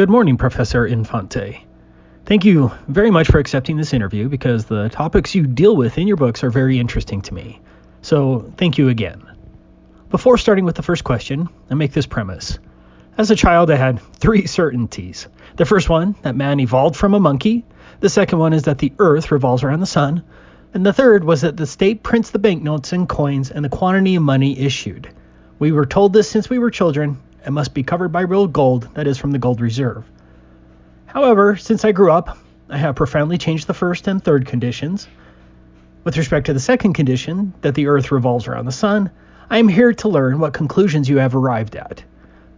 Good morning, Professor Infante. Thank you very much for accepting this interview because the topics you deal with in your books are very interesting to me. So thank you again. Before starting with the first question, I make this premise. As a child, I had 3 certainties. The first one, that man evolved from a monkey. The second one is that the earth revolves around the sun. And the third was that the state prints the banknotes and coins and the quantity of money issued. We were told this since we were children and must be covered by real gold, that is from the gold reserve. However, since I grew up, I have profoundly changed the first and third conditions. With respect to the second condition, that the earth revolves around the sun, I am here to learn what conclusions you have arrived at.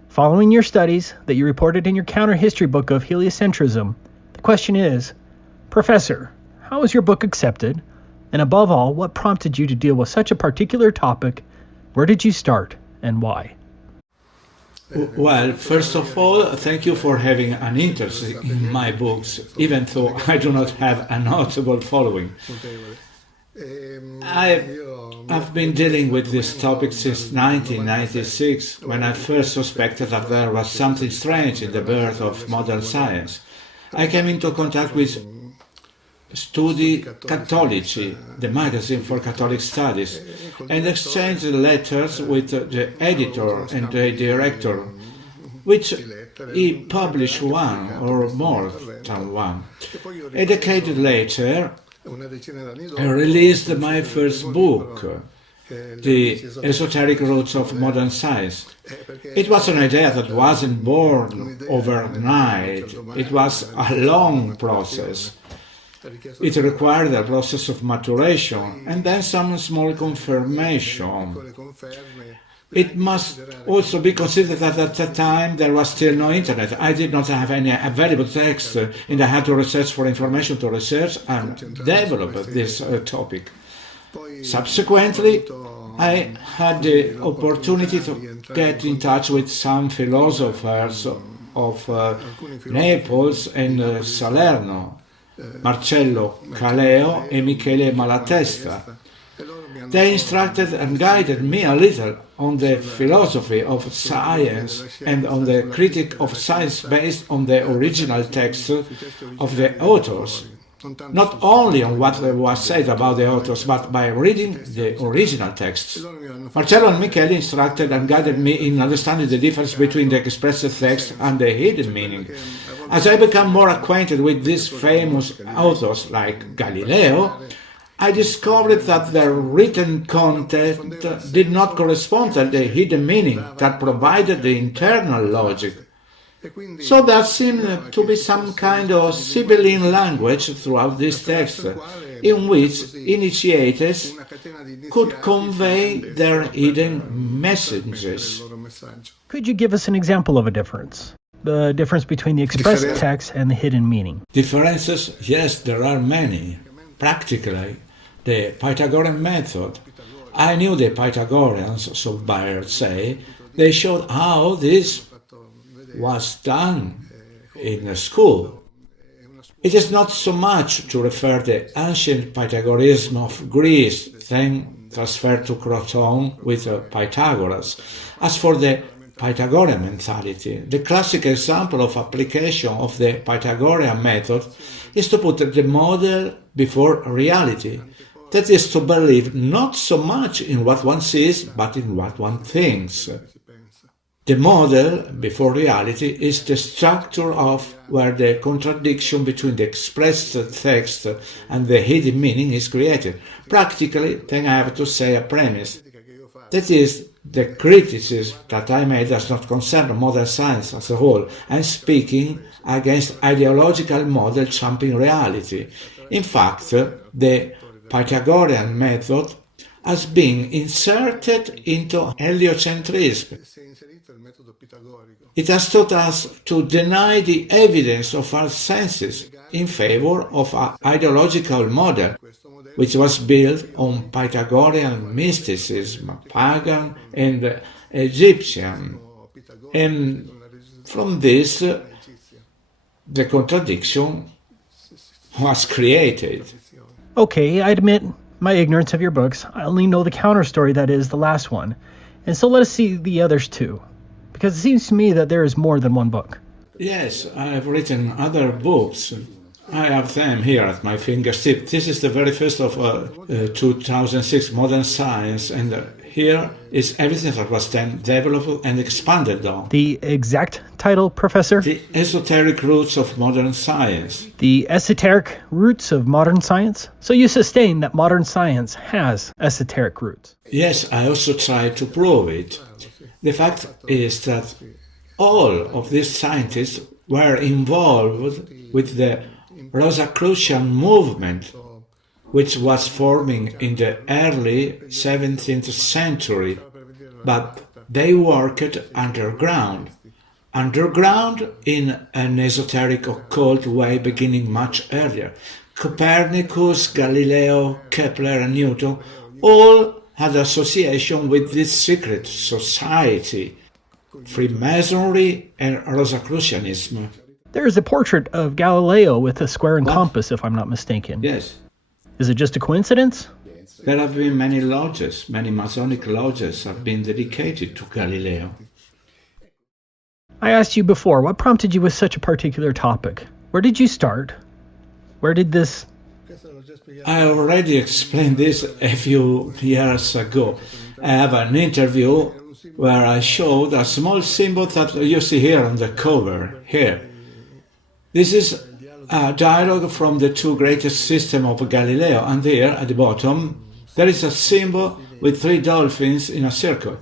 Following your studies that you reported in your counter-history book of heliocentrism, the question is, Professor, how was your book accepted? And above all, what prompted you to deal with such a particular topic? Where did you start and why? Well, first of all, thank you for having an interest in my books, even though I do not have a notable following. I've been dealing with this topic since 1996, when I first suspected that there was something strange in the birth of modern science. I came into contact with Studi Cattolici, the magazine for Catholic studies, and exchanged letters with the editor and the director, which he published one or more than one. A decade later, I released my first book, The Esoteric Roots of Modern Science. It was an idea that wasn't born overnight. It was a long process. It required a process of maturation and then some small confirmation. It must also be considered that at that time there was still no internet. I did not have any available text and I had to research for information to research and develop this topic. Subsequently, I had the opportunity to get in touch with some philosophers of Naples and Salerno, Marcello Caleo and Michele Malatesta. They instructed and guided me a little on the philosophy of science and on the critique of science based on the original text of the authors. Not only on what was said about the authors, but by reading the original texts. Marcello and Michele instructed and guided me in understanding the difference between the expressed text and the hidden meaning. As I became more acquainted with these famous authors like Galileo, I discovered that their written content did not correspond to the hidden meaning that provided the internal logic. So there seemed to be some kind of Sibylline language throughout this text, in which initiates could convey their hidden messages. Could you give us an example of a difference? The difference between the expressed text and the hidden meaning. Differences? Yes, there are many. Practically, the Pythagorean method. I knew the Pythagoreans, so Bayer say, they showed how this was done in school. It is not so much to refer the ancient Pythagoreanism of Greece, then transferred to Croton with Pythagoras, as for the Pythagorean mentality. The classic example of application of the Pythagorean method is to put the model before reality. That is to believe not so much in what one sees, but in what one thinks. The model before reality is the structure of where the contradiction between the expressed text and the hidden meaning is created. Practically, then I have to say a premise. That is, the criticism that I made does not concern modern science as a whole. I'm speaking against ideological model trumping reality. In fact, the Pythagorean method has been inserted into heliocentrism. It has taught us to deny the evidence of our senses in favor of an ideological model, which was built on Pythagorean mysticism, pagan and Egyptian. And from this, the contradiction was created. Okay, I admit my ignorance of your books. I only know the counter story, that is, the last one. And so let us see the others too, because it seems to me that there is more than one book. Yes, I have written other books. I have them here at my fingertip. This is the very first of 2006, Modern Science, and here is everything that was then developed and expanded on. The exact title, Professor? The esoteric roots of modern science. The esoteric roots of modern science? So you sustain that modern science has esoteric roots? Yes, I also try to prove it. The fact is that all of these scientists were involved with the Rosicrucian movement, which was forming in the early 17th century, but they worked underground in an esoteric occult way beginning much earlier. Copernicus, Galileo, Kepler and Newton all had association with this secret society, Freemasonry and Rosicrucianism. There is a portrait of Galileo with a square and compass, if I'm not mistaken. Yes. Is it just a coincidence? There have been many lodges, many Masonic lodges have been dedicated to Galileo. I asked you before, what prompted you with such a particular topic? Where did you start? Where did this... I already explained this a few years ago. I have an interview where I showed a small symbol that you see here on the cover, here. This is a dialogue from the two greatest systems of Galileo, and there at the bottom there is a symbol with three dolphins in a circle.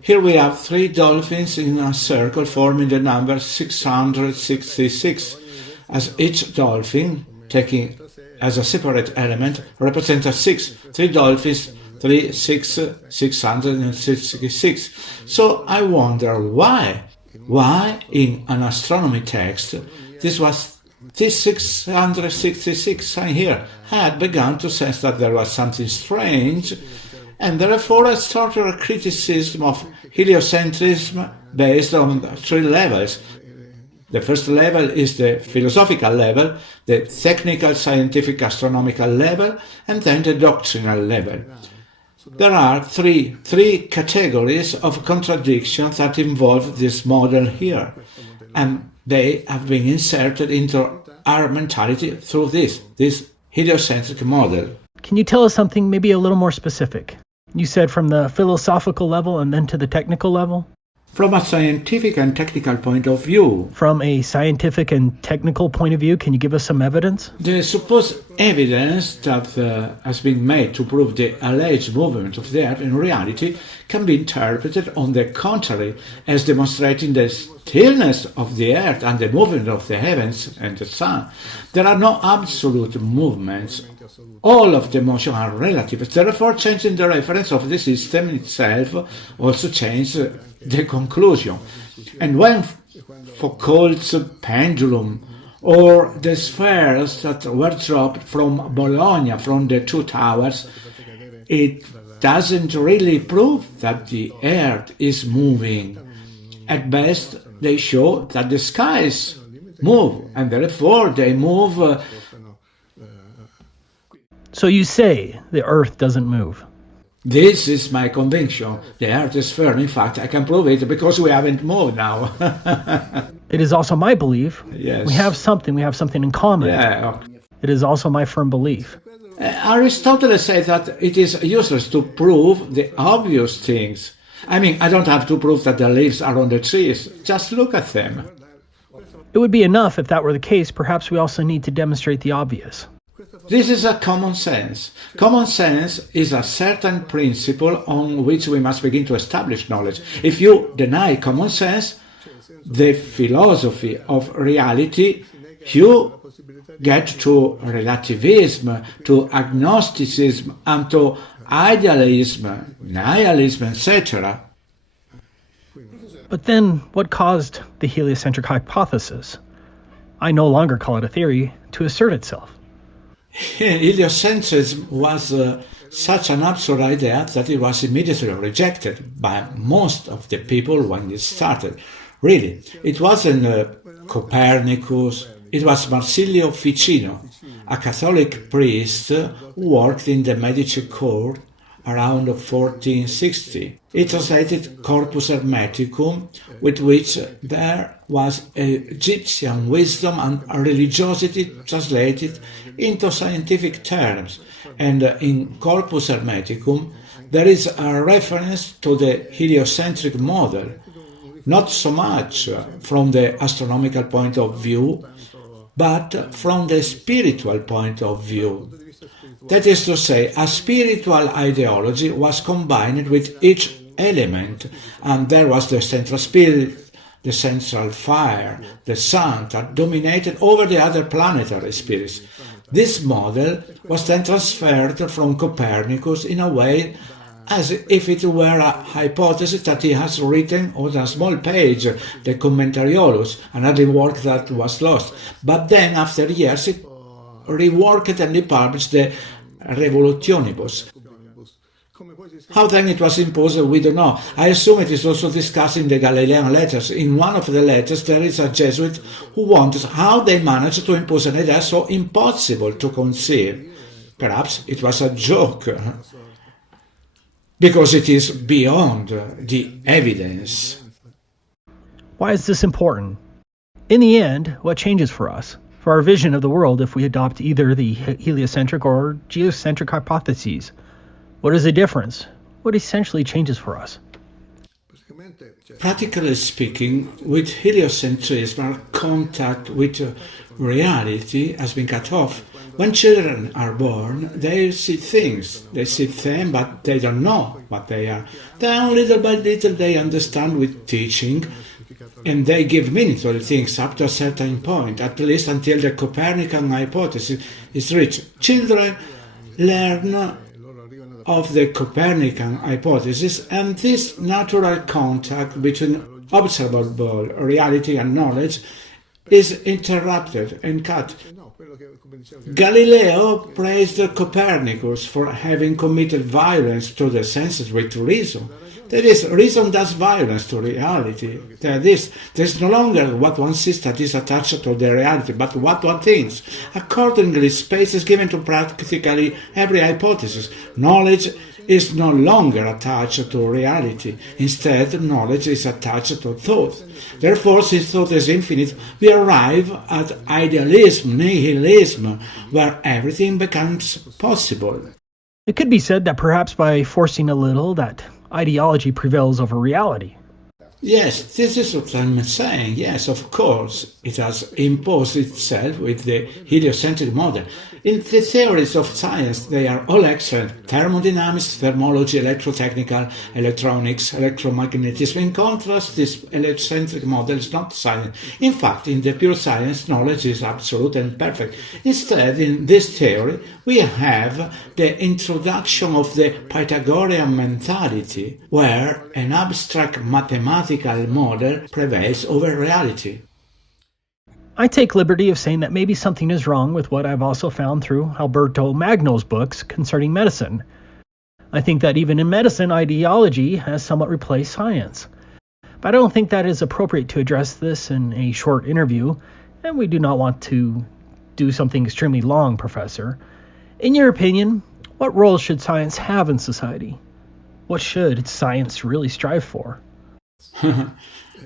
Here we have three dolphins in a circle forming the number 666, as each dolphin, taking as a separate element, represents a 6. Three dolphins, 3, 6, 666. So I wonder why in an astronomy text this 666 sign here had begun to sense that there was something strange, and therefore I started a criticism of heliocentrism based on 3 levels. The first level is the philosophical level, the technical, scientific, astronomical level, and then the doctrinal level. There are three categories of contradictions that involve this model here, and they have been inserted into our mentality through this heliocentric model. Can you tell us something maybe a little more specific? You said from the philosophical level and then to the technical level? From a scientific and technical point of view. From a scientific and technical point of view, can you give us some evidence? The supposed evidence that has been made to prove the alleged movement of the Earth in reality can be interpreted on the contrary as demonstrating the stillness of the Earth and the movement of the heavens and the sun. There are no absolute movements. All of the motion are relative. Therefore, changing the reference of the system itself also changes the conclusion. And when Foucault's pendulum or the spheres that were dropped from Bologna, from the 2 towers, it doesn't really prove that the Earth is moving. At best, they show that the skies move, and therefore they move. So you say the Earth doesn't move? This is my conviction. The Earth is firm. In fact, I can prove it because we haven't moved now. It is also my belief. Yes. We have something in common. Yeah. It is also my firm belief. Aristotle said that it is useless to prove the obvious things. I mean, I don't have to prove that the leaves are on the trees. Just look at them. It would be enough if that were the case. Perhaps we also need to demonstrate the obvious. This is a common sense. Common sense is a certain principle on which we must begin to establish knowledge. If you deny common sense, the philosophy of reality, you get to relativism, to agnosticism, and to idealism, nihilism, etc. But then, what caused the heliocentric hypothesis? I no longer call it a theory, to assert itself. Heliocentrism was such an absurd idea that it was immediately rejected by most of the people when it started. Really, it wasn't Copernicus, it was Marsilio Ficino, a Catholic priest who worked in the Medici court around 1460. He translated Corpus Hermeticum, with which there was Egyptian wisdom and religiosity translated into scientific terms, and in Corpus Hermeticum there is a reference to the heliocentric model, not so much from the astronomical point of view, but from the spiritual point of view. That is to say, a spiritual ideology was combined with each element, and there was the central spirit, the central fire, the sun that dominated over the other planetary spirits. This model was then transferred from Copernicus in a way as if it were a hypothesis that he has written on a small page, the Commentariolus, another work that was lost. But then, after years, he reworked and republished the Revolutionibus. How then it was imposed, we don't know. I assume it is also discussed in the Galilean letters. In one of the letters there is a Jesuit who wonders how they managed to impose an idea so impossible to conceive. Perhaps it was a joke, because it is beyond the evidence. Why is this important? In the end, what changes for us, for our vision of the world, if we adopt either the heliocentric or geocentric hypotheses? What is the difference? What essentially changes for us? Practically speaking, with heliocentrism, our contact with reality has been cut off. When children are born, they see things. They see them, but they don't know what they are. Then little by little they understand with teaching, and they give meaning to the things up to a certain point, at least until the Copernican hypothesis is reached. Children learn of the Copernican hypothesis, and this natural contact between observable reality and knowledge is interrupted and cut. Galileo praised Copernicus for having committed violence to the senses with reason. That is, reason does violence to reality. That is, there is no longer what one sees that is attached to the reality, but what one thinks. Accordingly, space is given to practically every hypothesis. Knowledge is no longer attached to reality. Instead, knowledge is attached to thought. Therefore, since thought is infinite, we arrive at idealism, nihilism, where everything becomes possible. It could be said that perhaps by forcing a little, that ideology prevails over reality. Yes, this is what I'm saying. Yes, of course, it has imposed itself with the heliocentric model. In the theories of science, they are all excellent. Thermodynamics, thermology, electrotechnical, electronics, electromagnetism. In contrast, this heliocentric model is not science. In fact, in the pure science, knowledge is absolute and perfect. Instead, in this theory, we have the introduction of the Pythagorean mentality, where an abstract mathematical model prevails over reality. I take liberty of saying that maybe something is wrong with what I've also found through Alberto Magno's books concerning medicine. I think that even in medicine, ideology has somewhat replaced science. But I don't think that is appropriate to address this in a short interview, and we do not want to do something extremely long, Professor. In your opinion, what role should science have in society? What should science really strive for?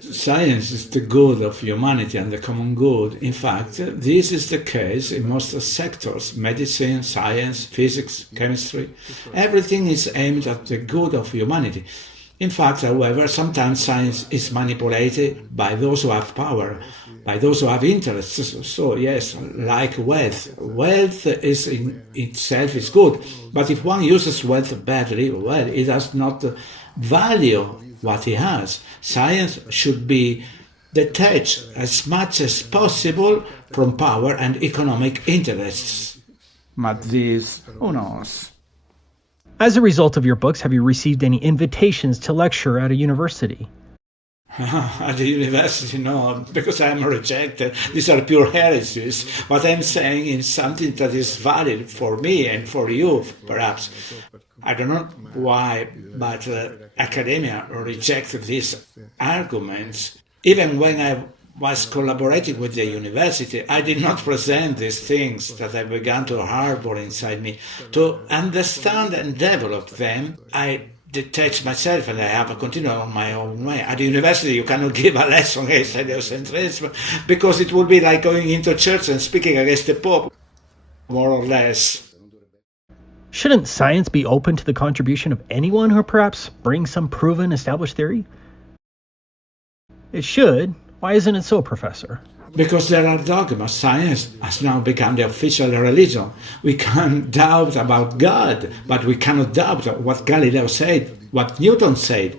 Science is the good of humanity and the common good. In fact, this is the case in most sectors: medicine, science, physics, chemistry. Everything is aimed at the good of humanity. In fact, however, sometimes science is manipulated by those who have power, by those who have interests. So yes, like wealth. Wealth is in itself is good, but if one uses wealth badly, well, it does not value what he has. Science should be detached as much as possible from power and economic interests. But this, who knows? As a result of your books, have you received any invitations to lecture at a university? At the university, no, because I am rejected. These are pure heresies. What I'm saying is something that is valid for me and for you, perhaps. I don't know why, but academia rejects these arguments. Even when I was collaborating with the university, I did not present these things that I began to harbor inside me. To understand and develop them, I detach myself and I have a continuum on my own way. At the university, you cannot give a lesson against heliocentrism because it would be like going into church and speaking against the Pope, more or less. Shouldn't science be open to the contribution of anyone who perhaps brings some proven, established theory? It should. Why isn't it so, Professor? Because there are dogmas. Science has now become the official religion. We can doubt about God, but we cannot doubt what Galileo said, what Newton said.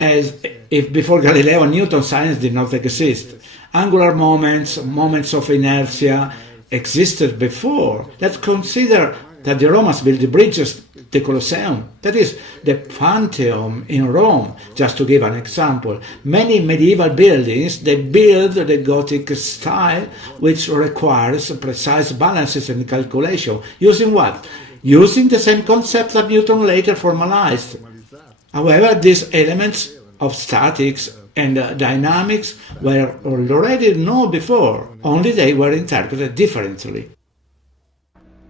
As if before Galileo and Newton, science did not exist. Angular moments, moments of inertia existed before. Let's consider that the Romans built the bridges, the Colosseum, that is, the Pantheon in Rome, just to give an example. Many medieval buildings, they build the Gothic style, which requires precise balances and calculation. Using what? Using the same concept that Newton later formalized. However, these elements of statics and dynamics were already known before, only they were interpreted differently.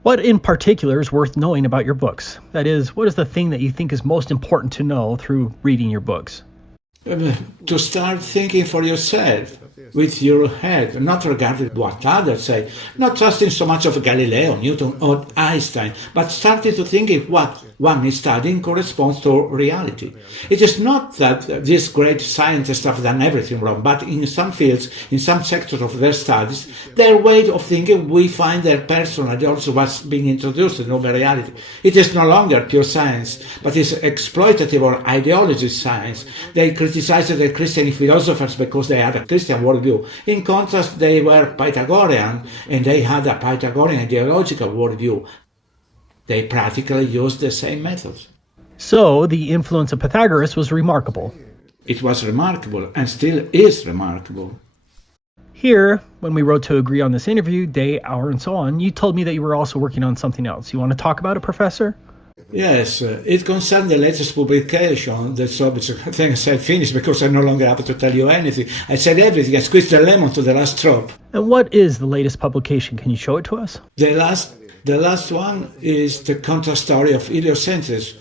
What in particular is worth knowing about your books? That is, what is the thing that you think is most important to know through reading your books? To start thinking for yourself, with your head, not regarding what others say, not trusting so much of Galileo, Newton, or Einstein, but starting to think if what one is studying corresponds to reality. It is not that these great scientists have done everything wrong, but in some fields, in some sectors of their studies, their way of thinking, we find their personality also was being introduced in over reality. It is no longer pure science, but is exploitative or ideology science. They criticized the Christian philosophers because they had a Christian worldview. In contrast, they were Pythagorean, and they had a Pythagorean ideological worldview. They practically used the same methods. So, the influence of Pythagoras was remarkable. It was remarkable, and still is remarkable. Here, when we wrote to agree on this interview, day, hour, and so on, you told me that you were also working on something else. You want to talk about it, Professor? Yes, it concerns the latest publication. The subject, I think I said finished because I no longer have to tell you anything. I said everything. I squeezed the lemon to the last drop. And what is the latest publication? Can you show it to us? The last one is the counter story of heliocentrism.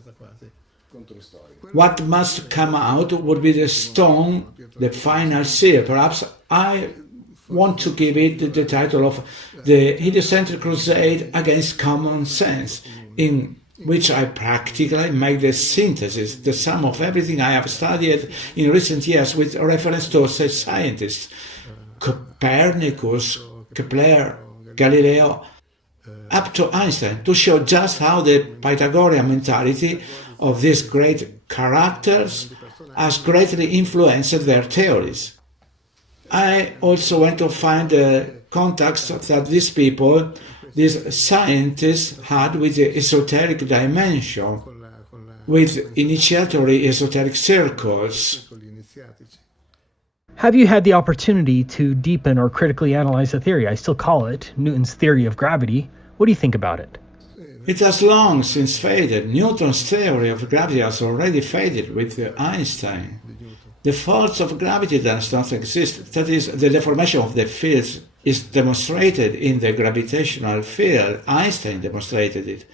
What must come out would be the stone, the final seal. Perhaps I want to give it the title of the heliocentric crusade against common sense, in which I practically make the synthesis, the sum of everything I have studied in recent years with reference to such scientists, Copernicus, Kepler, Galileo, up to Einstein, to show just how the Pythagorean mentality of these great characters has greatly influenced their theories. I also went to find the contacts that these people, these scientists, had with the esoteric dimension, with initiatory esoteric circles. Have you had the opportunity to deepen or critically analyze the theory? I still call it Newton's theory of gravity. What do you think about it? It has long since faded. Newton's theory of gravity has already faded with Einstein. The force of gravity does not exist. That is, the deformation of the fields is demonstrated in the gravitational field. Einstein demonstrated it.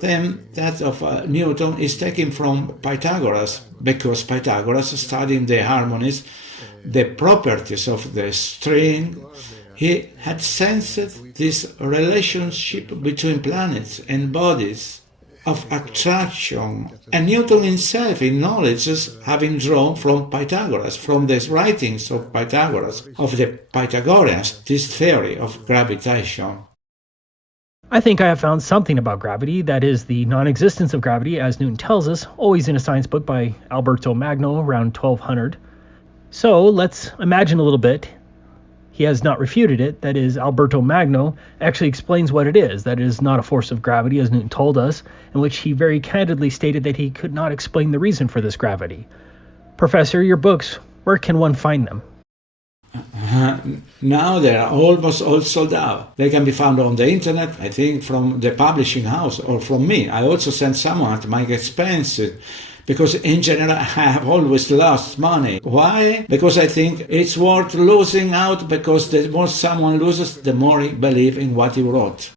Then that of Newton is taken from Pythagoras, because Pythagoras, studying the harmonies, the properties of the string, he had sensed this relationship between planets and bodies of attraction, and Newton himself acknowledges having drawn from Pythagoras, from the writings of Pythagoras, of the Pythagoreans, this theory of gravitation. I think I have found something about gravity, that is, the non-existence of gravity, as Newton tells us, always in a science book by Alberto Magno around 1200. So let's imagine a little bit. He has not refuted it. That is, Alberto Magno actually explains what it is. That it is not a force of gravity, as Newton told us, in which he very candidly stated that he could not explain the reason for this gravity. Professor, your books, where can one find them? Now they are almost all sold out. They can be found on the internet, I think, from the publishing house or from me. I also sent someone at my expense because in general I have always lost money. Why? Because I think it's worth losing out, because the more someone loses, the more he believes in what he wrote.